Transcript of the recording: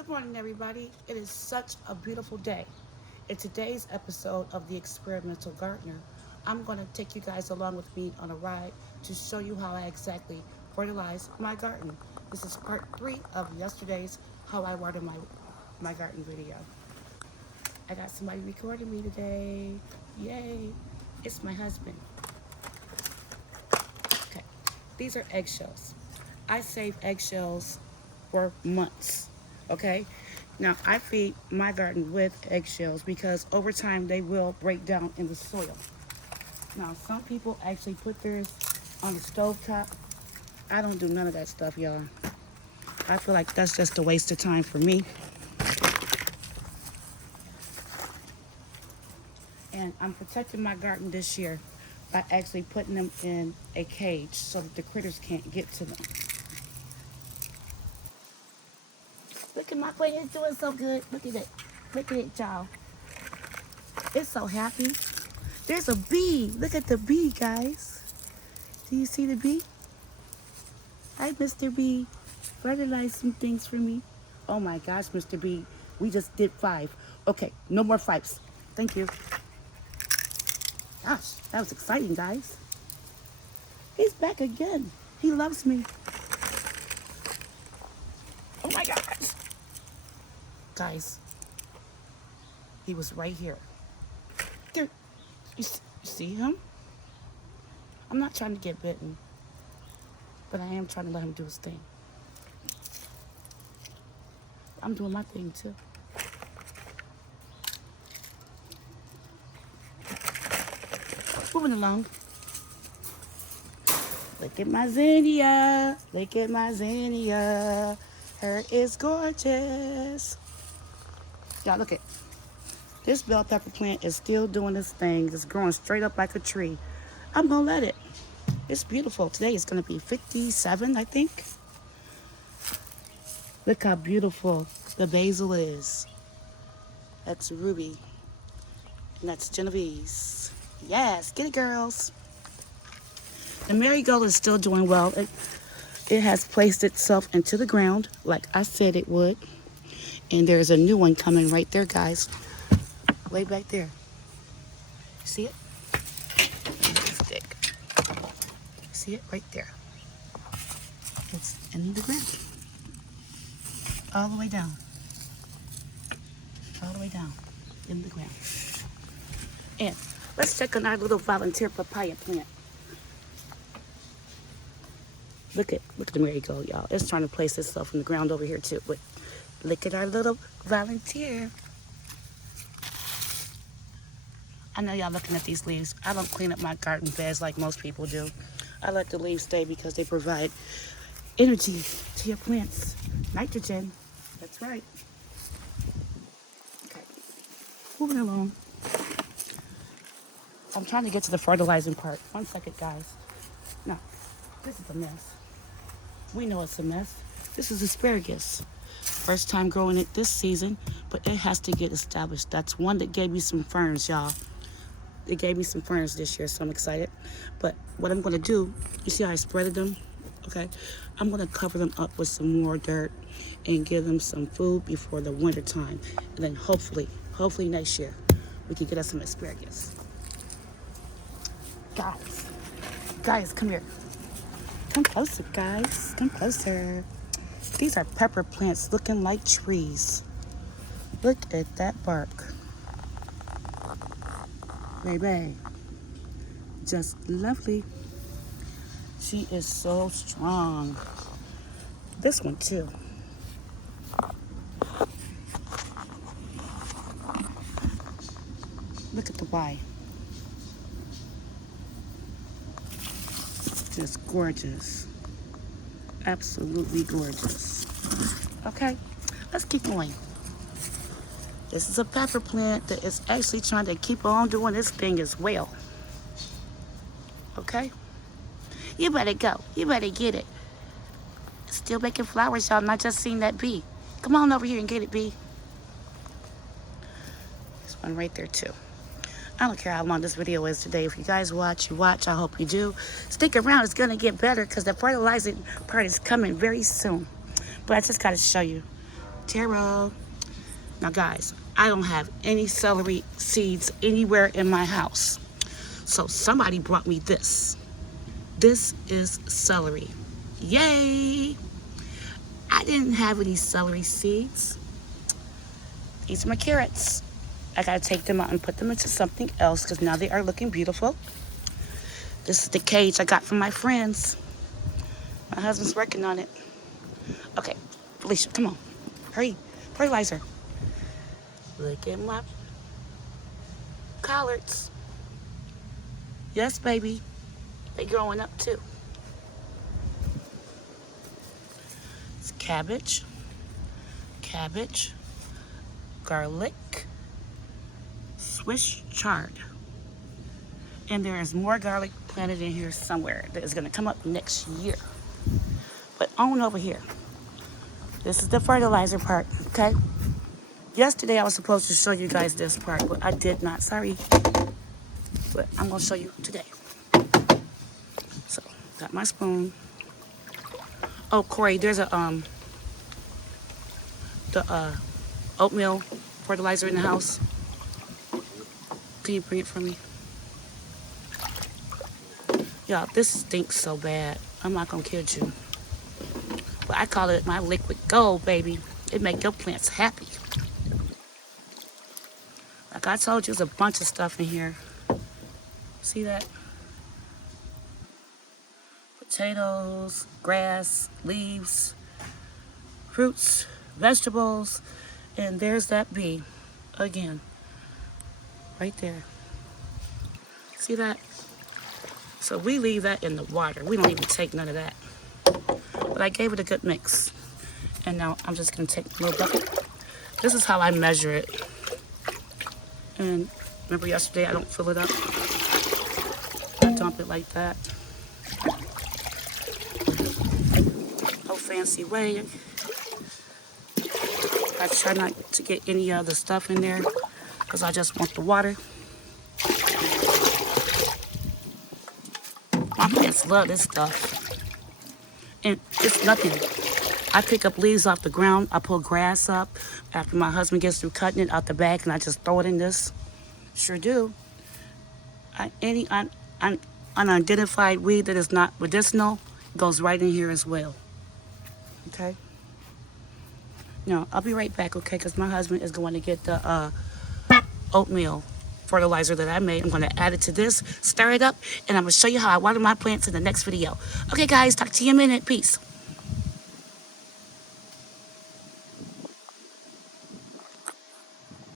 Good morning, everybody. It is such a beautiful day. In today's episode of The Experimental Gardener, I'm going to take you guys along with me on a ride to show you how I exactly fertilize my garden. This is part 3 of yesterday's How I Water My Garden video. I got somebody recording me today. Yay! It's my husband. Okay, these are eggshells. I save eggshells for months. Okay, now I feed my garden with eggshells because over time they will break down in the soil. Now, some people actually put theirs on the stove top. I don't do none of that stuff, y'all. I feel like that's just a waste of time for me. And I'm protecting my garden this year by actually putting them in a cage so that the critters can't get to them. Look at my plant, it's doing so good. Look at it. Look at it, y'all. It's so happy. There's a bee. Look at the bee, guys. Do you see the bee? Hi, Mr. B. Fertilize some things for me. Oh my gosh, Mr. B. We just did 5. Okay, no more 5s. Thank you. Gosh, that was exciting, guys. He's back again. He loves me. Oh my gosh. Guys, he was right here. There. You see him? I'm not trying to get bitten, but I am trying to let him do his thing. I'm doing my thing too. Moving along. Look at my zinnia. Look at my zinnia. Her is gorgeous. Y'all, look at this bell pepper plant is still doing this thing. It's growing straight up like a tree. I'm gonna let it. It's beautiful. Today it's gonna be 57, I think. Look how beautiful the basil is. That's Ruby. And that's Genovese. Yes, get it, girls. The marigold is still doing well. It has placed itself into the ground like I said it would. And there's a new one coming right there, guys. Way back there. See it? Stick. See it? Right there. It's in the ground. All the way down. All the way down. In the ground. And let's check on our little volunteer papaya plant. Look at the marigold, y'all. It's trying to place itself in the ground over here too. But look at our little volunteer. I know y'all looking at these leaves. I don't clean up my garden beds like most people do. I let the leaves stay because they provide energy to your plants. Nitrogen. That's right. Okay. Moving along. I'm trying to get to the fertilizing part. 1 second, guys. No, this is a mess. We know it's a mess. This is asparagus. First time growing it this season, but it has to get established. That's one that gave me some ferns, y'all. It gave me some ferns this year, so I'm excited. But what I'm going to do, you see how I spreaded them? Okay. I'm going to cover them up with some more dirt and give them some food before the winter time. And then hopefully next year, we can get us some asparagus. Guys, come here. Come closer, guys. Come closer. These are pepper plants looking like trees. Look at that bark. Baby. Just lovely. She is so strong. This one too. Look at the Y. Just gorgeous. Absolutely gorgeous. Okay, let's keep going. This is a pepper plant that is actually trying to keep on doing this thing as well. Okay? You better go. You better get it. Still making flowers, y'all. Not just seeing that bee. Come on over here and get it, bee. There's one right there, too. I don't care how long this video is today. If you guys watch, you watch. I hope you do. Stick around. It's going to get better because the fertilizing part is coming very soon. But I just got to show you taro. Now guys, I don't have any celery seeds anywhere in my house. So somebody brought me this. This is celery. Yay! I didn't have any celery seeds. These are my carrots. I gotta take them out and put them into something else because now they are looking beautiful. This is the cage I got from my friends. My husband's working on it. Okay, Felicia, come on. Hurry, fertilizer. Look at my collards. Yes, baby. They growing up too. It's cabbage, garlic, Swiss chard. And there is more garlic planted in here somewhere that is gonna come up next year. But on over here, this is the fertilizer part, okay? Yesterday I was supposed to show you guys this part, but I did not, sorry. But I'm gonna show you today. So, got my spoon. Oh, Corey, there's a, oatmeal fertilizer in the house. Can you bring it for me? Y'all, this stinks so bad. I'm not gonna kid you. But I call it my liquid gold, baby. It make your plants happy. Like I told you, there's a bunch of stuff in here. See that? Potatoes, grass, leaves, fruits, vegetables, and there's that bee again. Right there. See that? So we leave that in the water. We don't even take none of that. But I gave it a good mix. And now I'm just gonna take a little bucket. This is how I measure it. And remember yesterday, I don't fill it up. I dump it like that. No fancy way. I try not to get any other stuff in there because I just want the water. My plants love this stuff. And it's nothing. I pick up leaves off the ground. I pull grass up after my husband gets through cutting it out the bag, and I just throw it in this. Sure do. Any unidentified weed that is not medicinal goes right in here as well. Okay? Now, I'll be right back, okay? Because my husband is going to get the oatmeal fertilizer that I made. I'm going to add it to this, stir it up, and I'm going to show you how I water my plants in the next video. Okay, guys, talk to you in a minute. Peace.